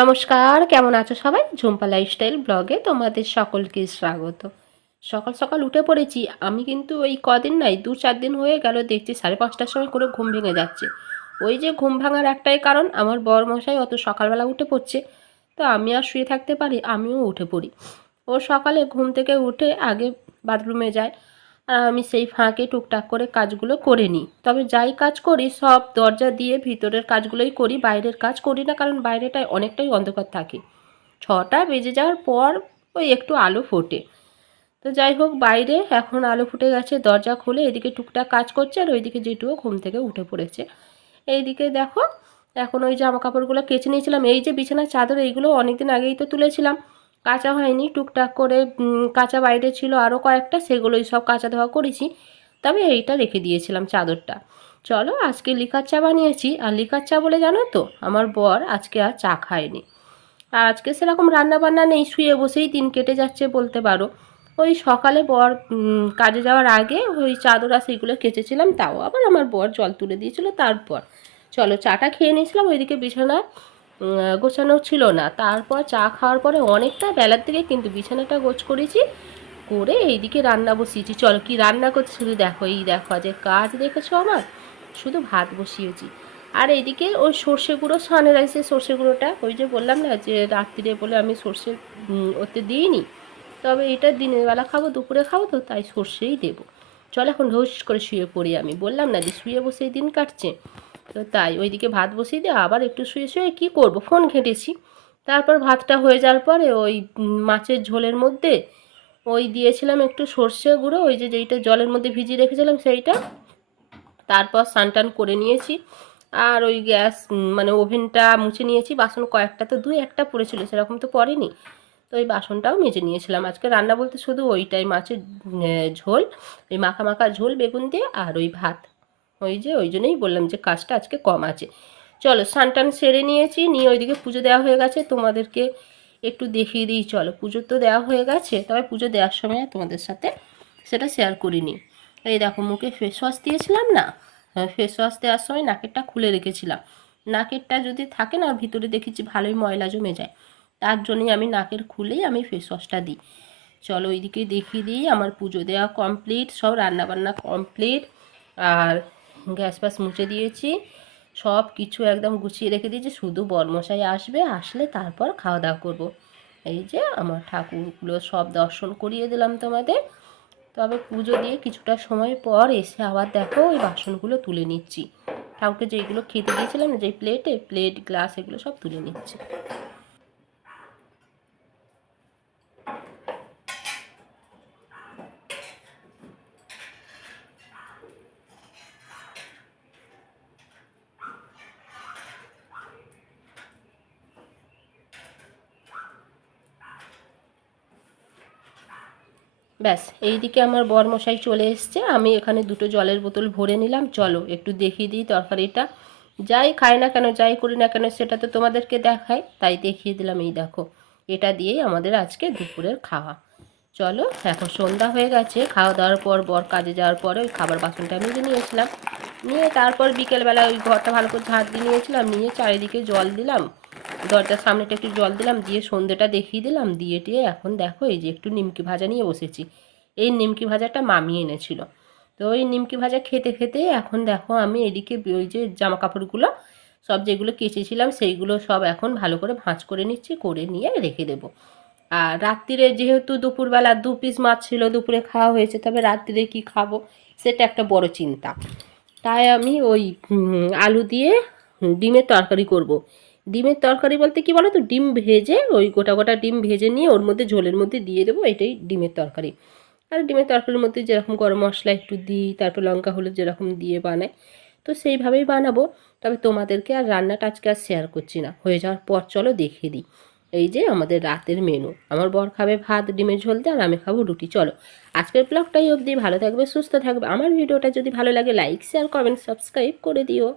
নমস্কার, কেমন আছো সবাই? ঝুম্পা লাইফস্টাইল ব্লগে তোমাদের সকলকে স্বাগত। সকাল সকাল উঠে পড়েছি, আমি কিন্তু ওই কদিন নাই, দু চার দিন হয়ে গেল, দেখছি সাড়ে পাঁচটার সময় করে ঘুম ভেঙে যাচ্ছে। ওই যে ঘুম ভাঙার একটাই কারণ, আমার বর মশাই অত সকালবেলা উঠে পড়ছে, তো আমি আর শুয়ে থাকতে পারি, আমিও উঠে পড়ি। ও সকালে ঘুম থেকে উঠে আগে বাথরুমে যায় আর আমি সেই ফাঁকে টুকটাক করে কাজগুলো করে নিই। তবে যাই কাজ করি, সব দরজা দিয়ে ভিতরের কাজগুলোই করি, বাইরের কাজ করি না, কারণ বাইরেটায় অনেকটাই অন্ধকার থাকে। ছটা বেজে যাওয়ার পর ওই একটু আলো ফোটে। তো যাই হোক, বাইরে এখন আলো ফুটে গেছে, দরজা খুলে এদিকে টুকটাক কাজ করছে আর ওইদিকে যেটুকু ঘুম থেকে উঠে পড়েছে। এইদিকে দেখো, এখন ওই জামা কাপড়গুলো কেচে নিয়েছিলাম, এই যে বিছানার চাদর, এইগুলো অনেকদিন আগেই তো তুলেছিলাম। কাঁচা হয়নি টুকটাক করে কাঁচা বাইরে ছিল আরও কয়েকটা সেগুলোই সব কাঁচা ধোয়া করেছি। তবে এইটা রেখে দিয়েছিলাম চাদরটা। চলো আজকে লিকার চা বানিয়েছি। আর লিকার চা বলে জানো তো আমার বর আজকে আর চা খায়নি। আর আজকে সেরকম রান্না বান্না নেই শুয়ে বসেই দিন কেটে যাচ্ছে বলতে পারো। ওই সকালে বর কাজে যাওয়ার আগে ওই চাদর আর সেইগুলো কেচেছিলাম তাও আবার আমার বর জল তুলে দিয়েছিল তারপর। চলো চাটা খেয়ে নিয়েছিলাম ওইদিকে বিছানা উম, গোছানো ছিল না। তারপর চা খাওয়ার পরে অনেকটা বেলার দিকে কিন্তু বিছানাটা গোছ করেছি, করে এইদিকে রান্না বসিয়েছি। চলো কি রান্না করছি শুধু দেখো, এই দেখো যে কাজ দেখেছ আমার? শুধু ভাত বসিয়েছি। আর এইদিকে ওই সর্ষে গুঁড়ো, সানে রাইসে সর্ষে গুঁড়োটা, ওই যে বললাম না যে রাত্রিরে বলে আমি সর্ষে ওতে দিইনি। তবে এটা দিনের বেলা খাব, দুপুরে খাব তো, তাই সর্ষেই দেবো। চল এখন ঢোস করে শুয়ে পড়ি আমি। বললাম না যে শুয়ে বসেই দিন কাটছে। তাই ওইদিকে ভাত বসিয়ে দিয়ে আবার একটু শুয়ে শুয়ে কী করব? ফোন ঘেঁটেছি। তারপর ভাতটা হয়ে যাওয়ার পরে ওই মাছের ঝোলের মধ্যে ওই দিয়েছিলাম একটু সর্ষে গুঁড়ো, ওই যে যেইটা জলের মধ্যে ভিজিয়ে রেখেছিলাম সেইটা। তারপর স্নান করে নিয়েছি। আর ওই গ্যাস মানে ওভেনটা মুছে নিয়েছি। বাসন কয়েকটা তো দুই একটা পড়েছিল, সেরকম তো পড়েনি। তো ওই বাসনটাও মেজে নিয়েছিলাম। আজকে রান্না বলতে শুধু ওইটাই, মাছের ঝোল, ওই মাখা মাখা ঝোল, বেগুন দিয়ে আর ওই ভাত। ওই যে, ওই জন্যই বললাম যে কাজটা আজকে কম আছে। চলো, স্নান সেরে নিয়েছি, নিয়ে ওইদিকে পুজো দেওয়া হয়ে গেছে। তোমাদেরকে একটু দেখিয়ে দিই, চলো। পুজো তো দেওয়া হয়ে গেছে, তবে পুজো দেওয়ার সময় তোমাদের সাথে সেটা শেয়ার করিনি। এই দেখো, মুখে ফেস ওয়াশ দিয়েছিলাম না? ফেস ওয়াশ দেওয়ার সময় নাকেরটা খুলে রেখেছিলাম। নাকেরটা যদি থাকে না, ভিতরে দেখেছি ভালোই ময়লা জমে যায়। তার জন্যই আমি নাকের খুলেই আমি ফেস ওয়াশটা দিই। চলো, ওইদিকে দেখিয়ে দিই, আমার পুজো দেওয়া কমপ্লিট সব রান্নাবান্না কমপ্লিট আর গ্যাস ফ্যাস মুছে দিয়েছি। সব কিছু একদম গুছিয়ে রেখে দিয়েছি। শুধু বরমশাই আসবে, আসলে তারপর খাওয়া দাওয়া করব। এই যে আমার ঠাকুরগুলো সব দর্শন করিয়ে দিলাম তোমাদের। তবে পুজো দিয়ে কিছুটা সময় পর এসে আবার দেখো ওই বাসনগুলো তুলে নিচ্ছি। ঠাকুরকে যেগুলো খেতে দিয়েছিলাম যেই প্লেটে প্লেট গ্লাস এগুলো সব তুলে নিচ্ছি। ব্যাস, এইদিকে আমার বরমশাই চলে এসছে। আমি এখানে দুটো জলের বোতল ভরে নিলাম। চলো, একটু দেখিয়ে দিই তরকারিটা। যাই খাই না কেন, যাই করি না কেন, সেটা তো তোমাদেরকে দেখাই। তাই দেখিয়ে দিলাম, এই দেখো। এটা দিয়েই আমাদের আজকে দুপুরের খাওয়া। চলো এখন সন্ধ্যা হয়ে গেছে। খাওয়া দাওয়ার পর, বর কাজে যাওয়ার পরে ওই খাবার বাসনটা আমি নিয়েছিলাম। নিয়ে তারপর বিকেলবেলা ওই ঘরটা ভালো করে ঝাঁট দিয়ে নিয়েছিলাম। নিয়ে চারিদিকে জল দিলাম। দরজার সামনেটা একটু জল দিলাম, দিয়ে সন্ধ্যেটা দেখিয়ে দিলাম, দিয়ে টিয়ে এখন দেখো এই যে একটু নিমকি ভাজা নিয়ে বসেছি। এই নিমকি ভাজাটা মামি এনেছিল। তো ওই নিমকি ভাজা খেতে খেতে এখন দেখো আমি এদিকে ওই যে জামা কাপড়গুলো সব যেগুলো কেচেছিলাম, সেইগুলো সব এখন ভালো করে ভাঁজ করে নিচ্ছি, করে নিয়ে রেখে দেবো। আর রাত্রিরে যেহেতু দুপুরবেলা দু পিস মাছ ছিল, দুপুরে খাওয়া হয়েছে, তবে রাত্রিরে কি খাব সেটা একটা বড় চিন্তা। তাই আমি ওই আলু দিয়ে ডিমের তরকারি করব। ডিমের তরকারি বলতে কি বলো তো ডিম ভেজে ওই গোটা গোটা ডিম ভেজে নিয়ে ওর মধ্যে ঝোলের মধ্যে দিয়ে দেবো এটাই ডিমের তরকারি। আর ডিমের তরকারির মধ্যে যেরকম গরম মশলা একটু দিই, তারপর লঙ্কা হলুদ যেরকম দিয়ে বানাই, তো সেইভাবেই বানাবো। তবে তোমাদেরকে আর রান্নাটা আজকে আর শেয়ার করছি না। হয়ে যাওয়ার পর চলো দেখিয়ে দিই। এই যে আমাদের রাতের মেনু আমার বর খাবে ভাত, ডিমের ঝোল দিয়ে আর আমি খাব রুটি। চলো, আজকের ব্লগটাই অবধি ভালো থাকবে, সুস্থ থাকবে। আমার ভিডিওটা যদি ভালো লাগে লাইক শেয়ার কমেন্ট সাবস্ক্রাইব করে দিও।